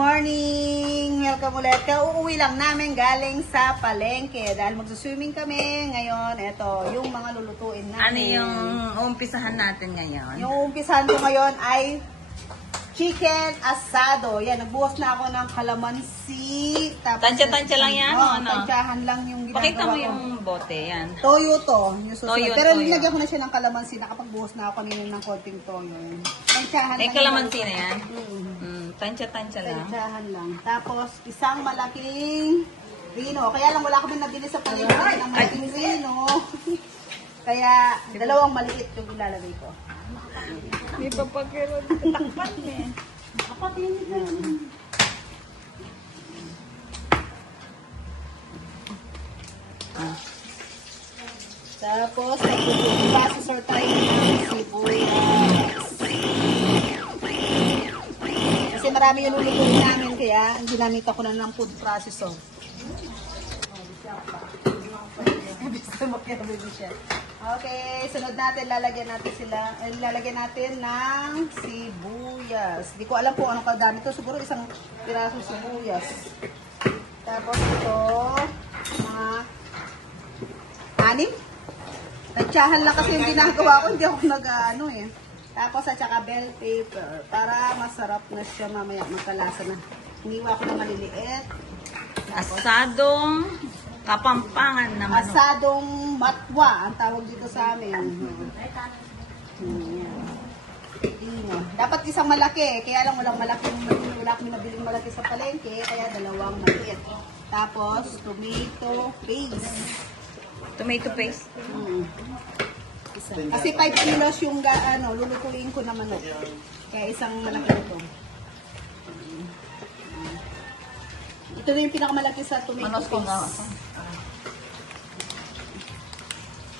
morning! Welcome ulit. Uuwi lang namin galing sa palengke dahil magsuswimming kami ngayon. Ito, yung mga lulutuin natin. Ano yung umpisahan natin ngayon? Yung umpisahan ko ngayon ay chicken asado. Yan, nagbuhos na ako ng kalamansi. Tansya-tansya lang yan, ano? ano? Tansyahan lang yung ginagawa Pakita mo ko. yung bote, yan. Toyo to, yung susunod. Toyo, Pero toyo. nilagyan ko na siya ng kalamansi. Nakapagbuhos na ako kanina ng konting toyo. Tansyahan May lang. kalamansi na yan? Tansya-tansya lang. Tansyahan lang. Tapos, isang malaking rino. Kaya lang wala kami nabili sa palengke ng malaking rino. Kaya, dalawang maliit yung ilalagay ko. May papagkero. Takpan eh. Tapos, processor tayo ng sibuyas. Kasi marami yung lulutuin namin, kaya ginamit ako na ng food processor. Okay, sunod natin, lalagyan natin ng sibuyas. Di ko alam kung anong kadami ito. Siguro isang pirasong sibuyas. Tapos ito, mga 6. Tansyahan lang kasi yung ginagawa ko, hindi ako nag-ano eh. Tapos at saka bell pepper para masarap na siya mamaya, magkalasa na. Hiniwa ko na maliliit. Asadong Kapampangan naman. Asadong matwa ang tawag dito sa amin. Dapat isang malaki, kaya lang wala kami nabiling malaki sa palengke, kaya dalawang maliit. Tapos tomato paste. Tomato paste. Kasi 5 kilos yung lulutuin ko na manok. Kaya isang malaki ito. Ito na yung pinakamalaki sa tomato Manos ko nga. paste.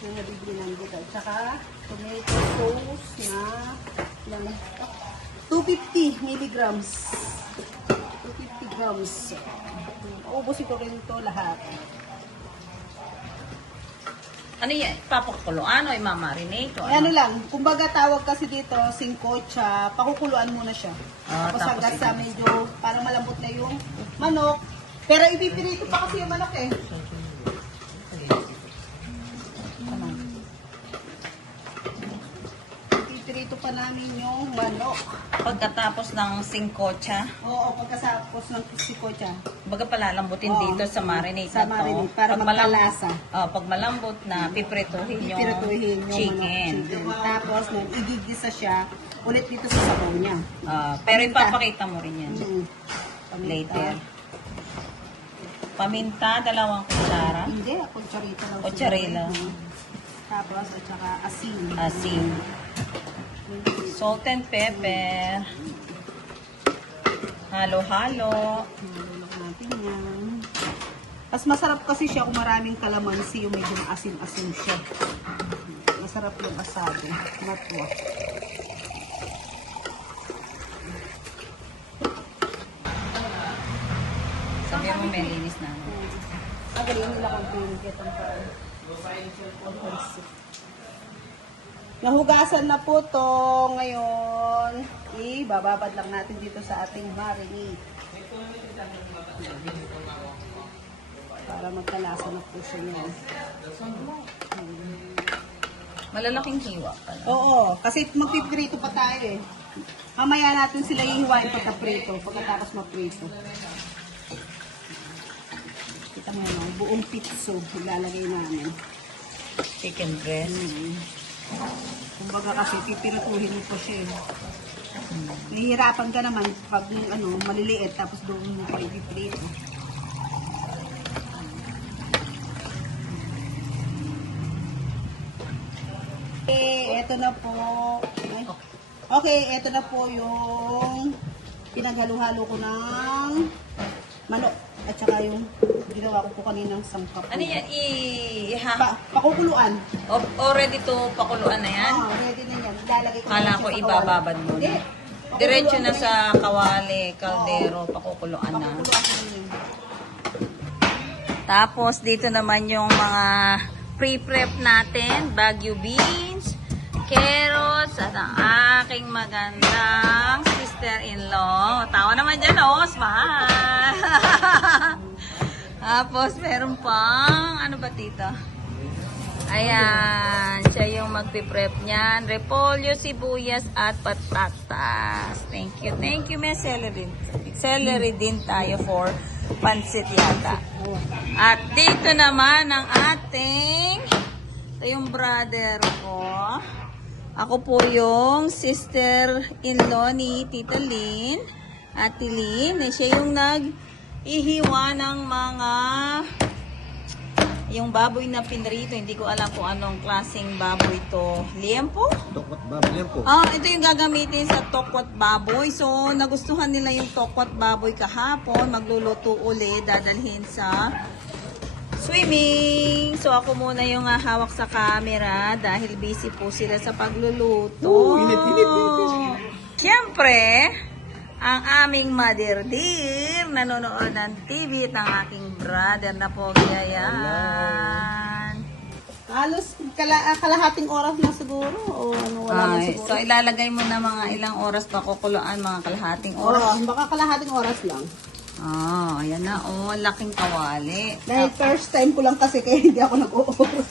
Na nabibili ng dito. Tsaka tomato sauce na 250 milligrams. 250 grams. Uubusin ko rin ito lahat. Ano yan? Papakuluan o imamarinate? O Ano lang, kumbaga tawag kasi dito, singkocha, pakukuluan muna siya. Tapos tapos hanggang sa medyo parang malambot na yung manok. Pero ipipirito pa kasi yung manok eh. Ipipirito pa namin yung manok. Pagkatapos ng singkocha, Oo, pagkasapos ng singkocha. baga palalambutin Oo. dito sa marinate Sa na to. marinade, para Pag magkalasa. pag malambot na, piprituhin yung Ipirituhin yung chicken. manok. Tapos, nun, igigisa siya ulit dito sa sabaw niya. Pero Paminta. ipapakita mo rin yan Paminta. later. Paminta, 2 kutsara. Hindi, kutsarita lang. Kutsarila. Tapos, at saka asin. Asin. Salt and pepper. Halo-halo. Nalulok natin yan. Mas masarap kasi siya kung maraming kalamansi, yung medyo asin-asin siya. Masarap yung asado. Matwa. Sabi mo, may linis na. Agaling nila kung pinigit ang parang. Nahugasan na po to ngayon. Ibababad lang natin dito sa ating marinade. Para magkalasa na po siya niyan. Malalaking hiwa pala. Oo, kasi magpiprito pa tayo eh. Mamaya natin sila ihiwain pagka-prito, pagkatapos maprito. Kita mo yun, buong pizzo ilalagay namin. Chicken breast. Kumbaga kasi pipirituhin mo po siya eh. Nahihirapan ka naman pag maliliit tapos doon mo pa ipiprito. Eto na po. Okay, eto na po yung pinaghalo-halo ko ng manok at saka yung ginawa ko po kaninang sangkap. Ano yan? Pakukuluan. Already to pakuluan na yan? Ready na yan. Ilalagay ko Kala na ko siya sa ibababad kawali. mo Hindi. na. Diretso na sa kawali, kaldero, pakukuluan na. Pakukuluan ko na yun. Tapos dito naman yung mga pre-prep natin, Baguio beans, carrots, at ang aking magandang sister sister-in-law. Tawa naman dyan, oh. Smile. Tapos, meron pang, ano ba tito? Ayan, siya yung magpiprep niyan. Repolyo, sibuyas, at patatas. Thank you, may celery. Celery din tayo for pansit yata. At dito naman ang ating, ito yung brother ko. Ako po yung sister-in-law ni Tita Lynn. Ate Lynn, siya yung nag-ihiwa ng mga yung baboy na pinrito. Hindi ko alam kung anong klaseng baboy to. Liempo? Tokwat baboy yan po. Ito yung gagamitin sa tokwat baboy. So, nagustuhan nila yung tokwat baboy kahapon. Magluluto ulit, dadalhin sa swimming. So, ako muna yung hawak sa camera dahil busy po sila sa pagluluto. Init. Siyempre, ang aming mother dear, nanonood ng TV at ang aking brother na pogi. Ayan. Halos kalahating oras na siguro. O ano, wala na siguro. So, ilalagay mo na mga ilang oras pa kukuluan, mga kalahating oras. Oo, baka kalahating oras lang. Ayan na. Laking kawali. Dahil first time ko lang kasi kaya hindi ako nag-uuros.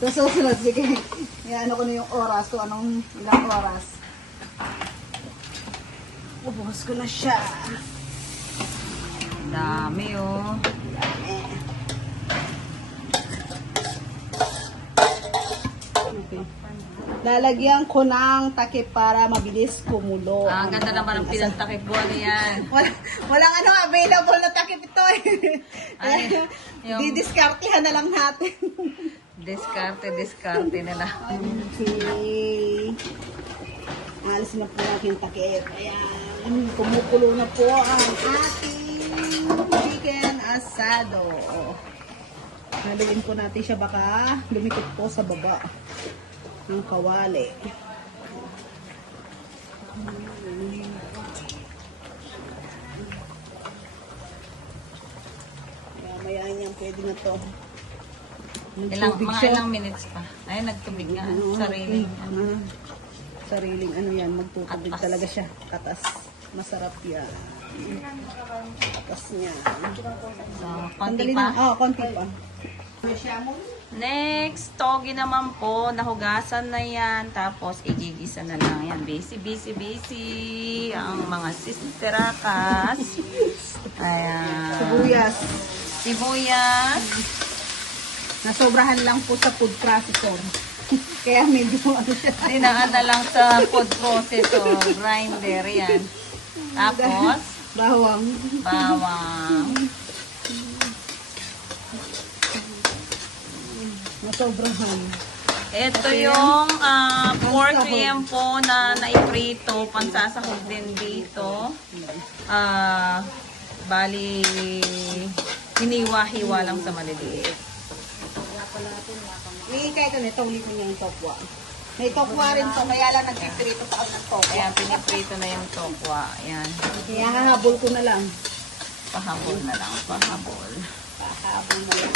So, susunod, sige. Ano ko na yung oras. So, anong ilang oras. Ubuhos ko na siya. Dami, oh. Okay. Lalagyan ko ng takip para mabilis kumulo. Ang ganda naman ng pinagtakip buwan niyan. Walang available na takip ito eh. Ay, yung- Didiskartihan na lang natin. Diskarte nila. Okay. Alis na po natin takip. Ayan. Kumukulo na po ang ating chicken asado. Haluin po natin siya, baka lumikot po sa baba ng kawali. Mamaya niyan, pwede na to. Nagtubig siya. Ilang minutes pa. Ay, nagtubig nga. Sariling. Sariling ano yan, magtutubig Katas. talaga siya. Katas. Masarap yan. Katas niya. So, konti Sandali pa. na. Konti pa. Next, togi naman po. Nahugasan na yan. Tapos, igigisa na lang. Yan, busy. Ang mga sisterakas. Ayan. Sibuyas. Nasobrahan lang po sa food processor. Kaya medyo ano siya. Dinaan na lang sa food processor. Grinder, yan. Tapos, Bawang. bawang. Nasobrahan. Ito yung pork liempo na naiprito. Pansasahog din dito. Bali, hiniwa-hiwa lang sa maliliit. Kaya ito nito, ulit ko niya yung tokwa. May tokwa rin to, kaya lang nagpipirito pa ako ng tokwa. Ayan, piniprito na yung tokwa. Ayan. Kaya hahabol ko na lang. Pahabol na lang. Pahabol. Hahabol na lang.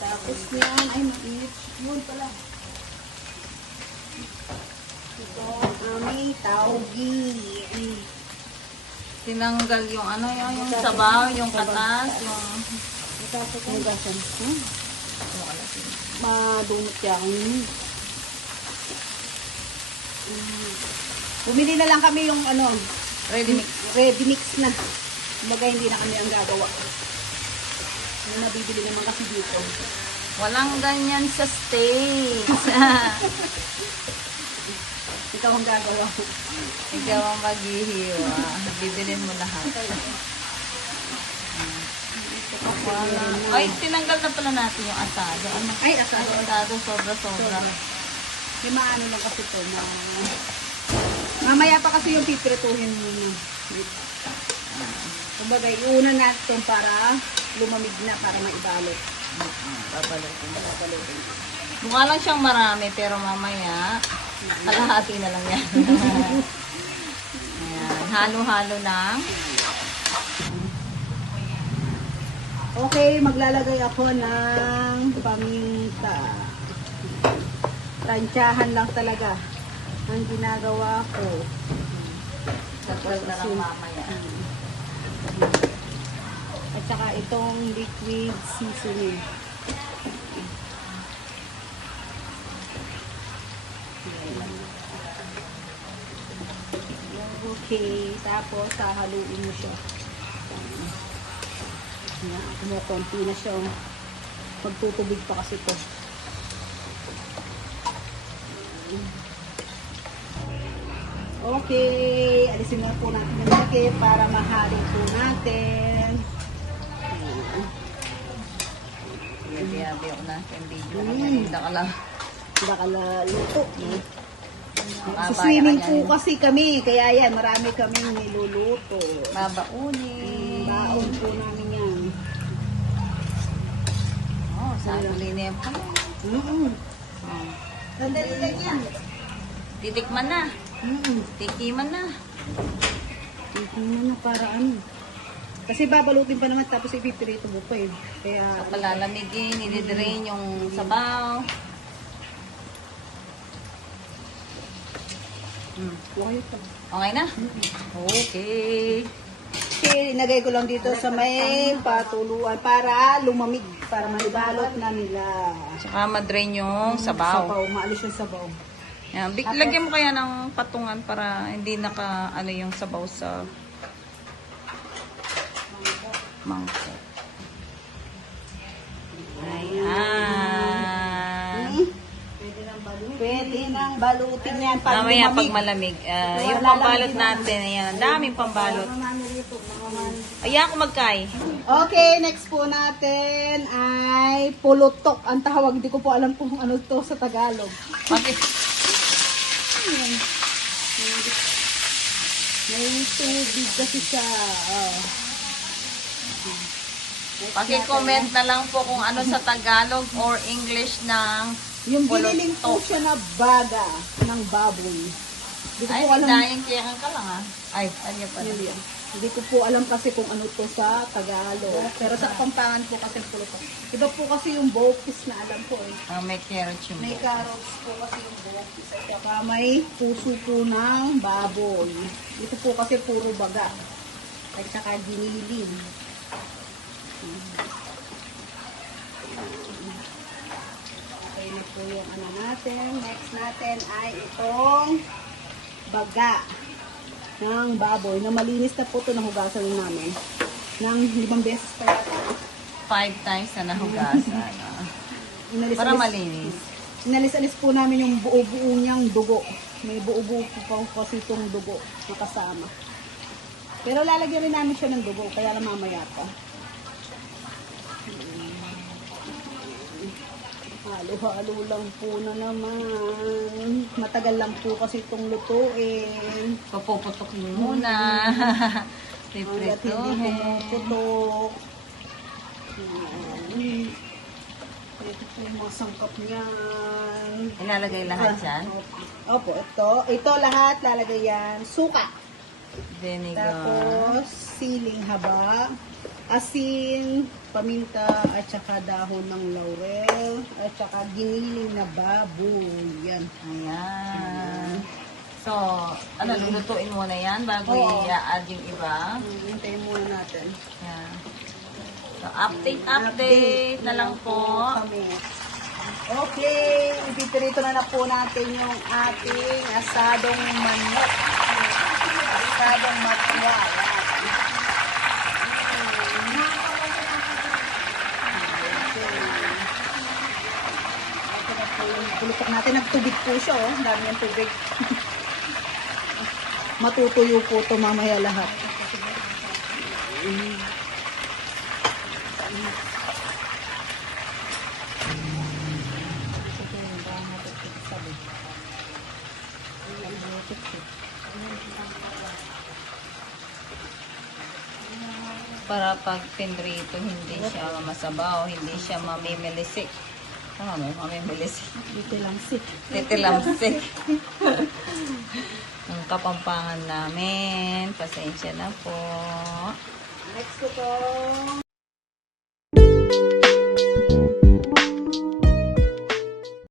Tapos yan, ay mainit. Yun pala. Ito ang aming taugi. Tinanggal yung ano yung sabaw, yung katas, yung... Ang gasan. Madumot yan. Bumili na lang kami yung ano, Ready mix. ready mix na. Kumbaga hindi na kami ang gagawa. Yung nabibili naman kasi dito. Walang ganyan sa steaks. Ikaw ang gagawa. Ikaw ang maghihiwa. Bibilin mo lahat. Ay, tinanggal na pala natin yung asado. Ano? Ay, asado. Asado, sobra-sobra. May maano lang kasi ito. Mamaya pa kasi yung piprituhin mo. Kumbaga, iuna natin para lumamig na para maibalot. Papalutin. Mukha lang siyang marami, pero mamaya, kalahati na lang yan. Ayan, halo-halo lang. Okay, maglalagay ako ng paminta. Tansyahan lang talaga ang ginagawa ko. Dagdag na lang mamaya. At saka itong liquid seasoning. Okay, tapos hahaluin mo siya. Yan, kumukunti na siya. Magtutubig pa kasi ito. Okay, alisin na po natin yung laki para mahali po natin. Yabi ako na yung video. Hindi ka lang. Hindi ka luto. Mabaya Sa swimming ka po yan. kasi kami, kaya yan, marami kaming niluluto. Babaunin. Baon po namin yan. Oh, saan uli na yan pala? Sandali lang yan. Titikman na. Tikiman na. Tingnan na para ano. Kasi babalutin pa naman tapos ipipirito mo pa eh. Kaya, Sa palalamigin, i-drain yung sabaw. okay pa. Okay na? Okay. Okay, inagay ko lang dito sa may patuluan para lumamig, para malibalot na nila. Tsaka madrain yung sabaw. Maalis yung sabaw. Yan. Lagyan mo kaya ng patungan para hindi naka ano yung sabaw sa mangkok. Ayan. Pwede nang balutin yan pag Mamaya pag lumamig. malamig. Yung pambalot natin, ayan. Daming pambalot. Ayan ako magkay. Okay, next po natin ay pulutok ang tawag. Hindi ko po alam kung ano to sa Tagalog. May tubig kasi siya. Paki-comment na lang po kung ano sa Tagalog or English ng Yung biniling po pulutok. siya na baga ng baboy. Hindi ko Ay, po alam. dahil kaya ka lang ah. Ay, ano pa Yun yan. Hindi ko po alam kasi kung ano to sa Tagalog. Pero sa Kapampangan po kasi pulutok. Iba po kasi yung bokis na alam ko eh. May carrot yung May buko. carrots po kasi yung bokis. At saka may puso po ng baboy. Ito po kasi puro baga. At saka giniling. Okay na po yung ano natin. Next natin ay itong baga ng baboy. Na malinis na po ito, nahugasan namin. Ng 5 beses pa yata. 5 times na nahugasan. Para malinis. Inalis-alis po namin yung buo-buo niyang dugo. May buo-buo po kasi itong dugo nakasama. Pero lalagyan rin namin siya ng dugo, kaya lang mamaya pa. Halo-halo lang po na naman. Matagal lang po kasi itong lutuin. Papuputokin muna. Hanggat hindi pumuputok. Ito po yung mga sangkap niyan. Ilalagay lahat yan. Opo, ito lahat lalagay yan. Suka. Vinegar. Tapos siling haba, asin, paminta, at saka dahon ng laurel, at saka giniling na baboy. Yan. Ayan. So, ano, lulutuin muna yan bago Oo. i-add yung iba. Hintayin muna natin. Yan. So, update na lang po. Kami. Okay, ipipirito na po natin yung ating asadong manok. Asadong matwa. Pulutok natin, nagtubig po siya, oh. Dami yung tubig. Matutuyo po ito mamaya lahat. Para pag pinrito, hindi siya masabaw, hindi siya mamimilisik. Tama mo, mamimilisik. Dito lang si. Titilamsik. Ang Kapampangan namin. Pasensya na po. Next ko to.